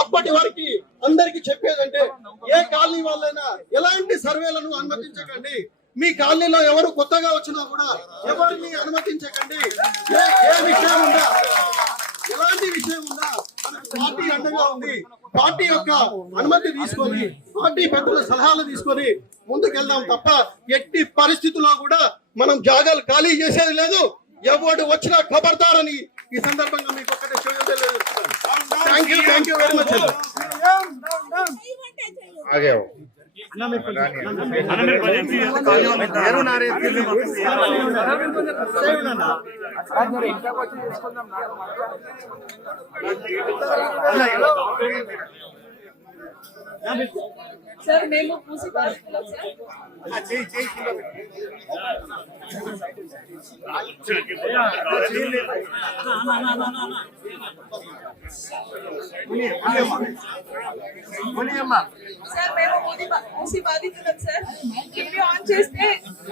అప్పటి వరకు అందరికి చెప్పేదంటే ఏ కాలనీ వాళ్ళైనా ఎలాంటి సర్వేలను అనుమతించకండి. మీ కాలనీలో ఎవరు కొత్తగా వచ్చినా కూడా ఎవరిని అనుమతించకండి. ఏ విషయం ఉందా, ఎలాంటి విషయం ఉందా, పార్టీ అండగా ఉంది. పార్టీ యొక్క అనుమతి తీసుకొని, పార్టీ పెద్దల సలహాలు తీసుకొని ముందుకెళ్దాం తప్ప ఎట్టి పరిస్థితుల్లో కూడా మనం జాగాలు ఖాళీ చేసేది లేదు. ఎవరు వచ్చినా ఖబర్దారని ఈ సందర్భంగా మీకు ఒక్కటే చేయలేదు. Thank you very much. Sir మేము మూసి బాధితులం సార్. టీవీ ఆన్ చేస్తే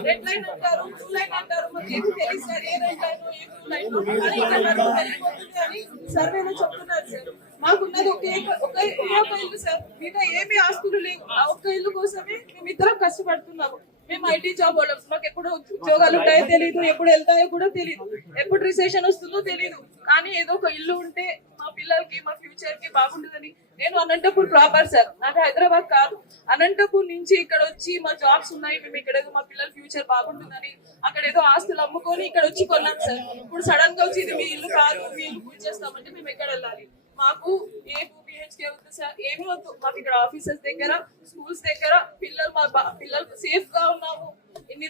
రెడ్ లైన్ అంటారు, బ్లూ లైన్ అంటారు. మాకు ఏమి తెలియదు సార్ ఏ రెడ్ లైన్ ఏ బ్లూ లైన్ అని సర్వేలో చెప్తున్నారు సార్. మాకున్నది ఒక ఇల్లు సార్, మీద ఏమి ఆస్తులు లేవు. ఆ ఒక్క ఇల్లు కోసమే మేమిద్దరం కష్టపడుతున్నాము. మేము ఐటీ జాబ్ వాళ్ళం. మాకు ఎప్పుడు ఉద్యోగాలు ఉంటాయో తెలియదు, ఎప్పుడు వెళ్తాయో కూడా తెలియదు, ఎప్పుడు రిసెషన్ వస్తుందో తెలియదు. కానీ ఏదో ఒక ఇల్లు ఉంటే మా పిల్లలకి మా ఫ్యూచర్ కి బాగుంటుందని. నేను అనంతపూర్ ప్రాపర్ సార్, నాకు హైదరాబాద్ కాదు. అనంతపూర్ నుంచి ఇక్కడ వచ్చి మా జాబ్స్ ఉన్నాయి, మేము ఇక్కడ ఏదో మా పిల్లల ఫ్యూచర్ బాగుంటుందని అక్కడ ఏదో ఆస్తులు అమ్ముకొని ఇక్కడ వచ్చి కొన్నాం సార్. ఇప్పుడు సడన్ గా వచ్చి ఇది మీ ఇల్లు కాదు, మీ ఇల్లు పూజ చేస్తామంటే మేము ఎక్కడ వెళ్ళాలి? మాకు ఏ 2 BHK వద్దు సార్, ఏమి వద్దు. మాకు ఇక్కడ ఆఫీసర్స్ దగ్గర, స్కూల్స్ దగ్గర పిల్లలు సేఫ్ గా ఉన్నాము. ఇన్ని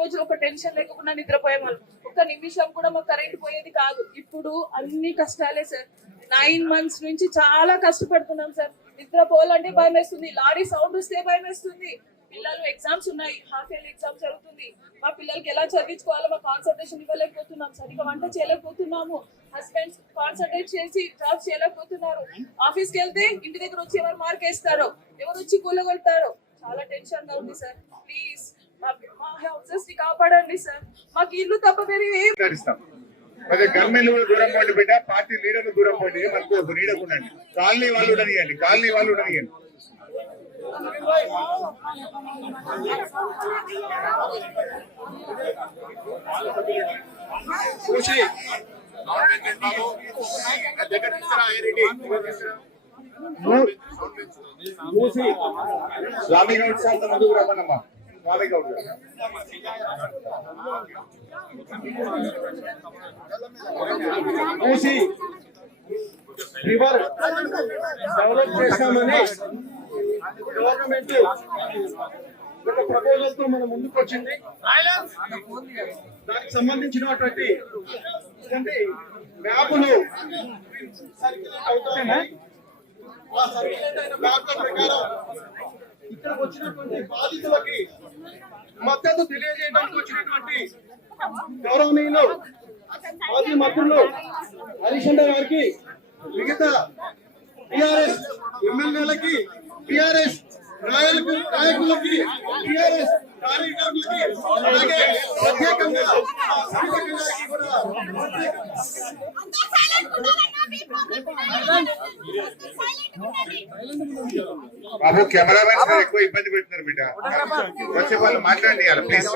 రోజులు ఒక టెన్షన్ లేకుండా నిద్రపోయేవాళ్ళు. ఒక్క నిమిషం కూడా మాకు కరెంట్ పోయేది కాదు. ఇప్పుడు అన్ని కష్టాలే సార్. 9 months నుంచి చాలా కష్టపడుతున్నాం సార్. నిద్రపోవాలంటే భయం వేస్తుంది, లారీ సౌండ్ వస్తే భయం వేస్తుంది. పిల్లలు ఎగ్జామ్స్ ఉన్నాయి, హాఫ్ ఇయర్లీ ఎగ్జామ్స్ జరుగుతుంది. మా పిల్లలకి ఎలా చదివించుకోవాలో మా కాన్సన్ట్రేషన్ ఇవ్వలేకపోతున్నాం, సరిగ్గా వంట చేయలేకపోతున్నాము. హస్బెండ్స్ కాన్సన్ట్రేట్ చేసి జాబ్ చేయలేకపోతున్నారు. ఆఫీస్కి వెళ్తే ఇంటి దగ్గర వచ్చి ఎవరు మార్క్ వేస్తారో, ఎవరు వచ్చి కూలగొడతారో, చాలా టెన్షన్ గా ఉంది సార్. ప్లీజ్ మా హౌసెస్ ని కాపాడండి సార్. మాకు ఇల్లు తప్ప వేరే గవర్నమెంట్ దూరం పోండి బిడ్డ, పార్టీ లీడర్లు దూరం పోండి, మనకు నీడకుండండి. కాలనీ వాళ్ళు ఉండనియండి, కాలనీ వాళ్ళు ఉండనియండి. స్వామి గౌడ్ సార్ ముందుకు రమ్మన్నమ్మా. స్వామి గౌడ్ మూసి రివర్ డెవలప్ చేస్తామని గవర్నమెంట్ ఒక ప్రపోజల్ తో మన ముందుకు వచ్చింది. దానికి సంబంధించినటువంటి మ్యాపులు సర్క్యులేట్ అవుతాయి. ఆ సర్క్యులేట్ అయిన మ్యాప్ల ప్రకారం ఇక్కడికి వచ్చినటువంటి బాధితులకి మద్దతు తెలియజేయడానికి వచ్చినటువంటి గౌరవనీయులు మాజీ మంత్రులు హరీశ్చంద్ర గారికి, మిగతా టిఆర్ఎస్ ఎమ్మెల్యేలకి, టిఆర్ఎస్ నాయకులకి, టిఆర్ఎస్ కార్యకర్తలకి, అలాగే ప్రత్యేకంగా బాబు కెమెరామెన్ ఎక్కువ ఇబ్బంది పెడుతున్నారు బిడ్డ, వచ్చే వాళ్ళు మాట్లాడి ప్లీజ్.